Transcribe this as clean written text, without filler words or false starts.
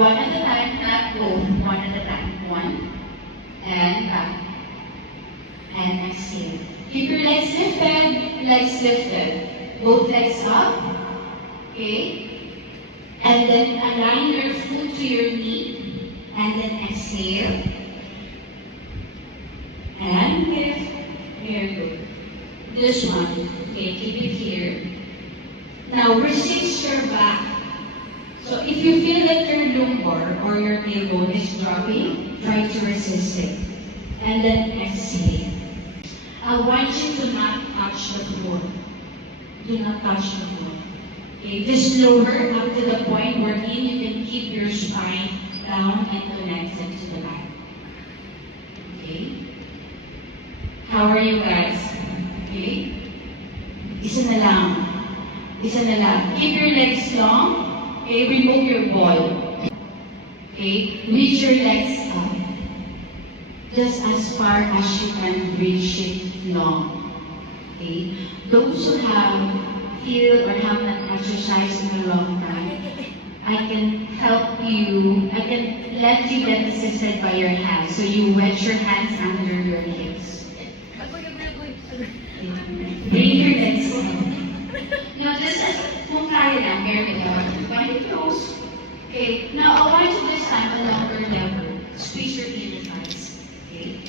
One at a time, not both. One at a time. One. And back. And exhale. Keep your legs lifted. Both legs up. Okay? And then align your foot to your knee. And then exhale. And lift. Very good. This one. Okay, keep it here. Now resist your back. So if you feel that your lumbar or your tailbone is dropping, try to resist it. And then exhale. I want you to not touch the floor. Do not touch the floor. Okay, just lower up to the point wherein you can keep your spine down and connected to the back. Okay? How are you guys? Okay? Isa na lang. Isa na lang. Keep your legs long. Okay? Remove your ball. Okay? Reach your legs up. Just as far as you can reach it long. Okay? Those who feel or have not exercised in a long time, I can help you, I can let you get assisted by your hands. So you wedge your hands under your hips. Bring your legs up. Now just as kung kaya lang, here we go. Find it close. Okay. Now I want you this time a longer lever. Squeeze your inner thighs. Okay.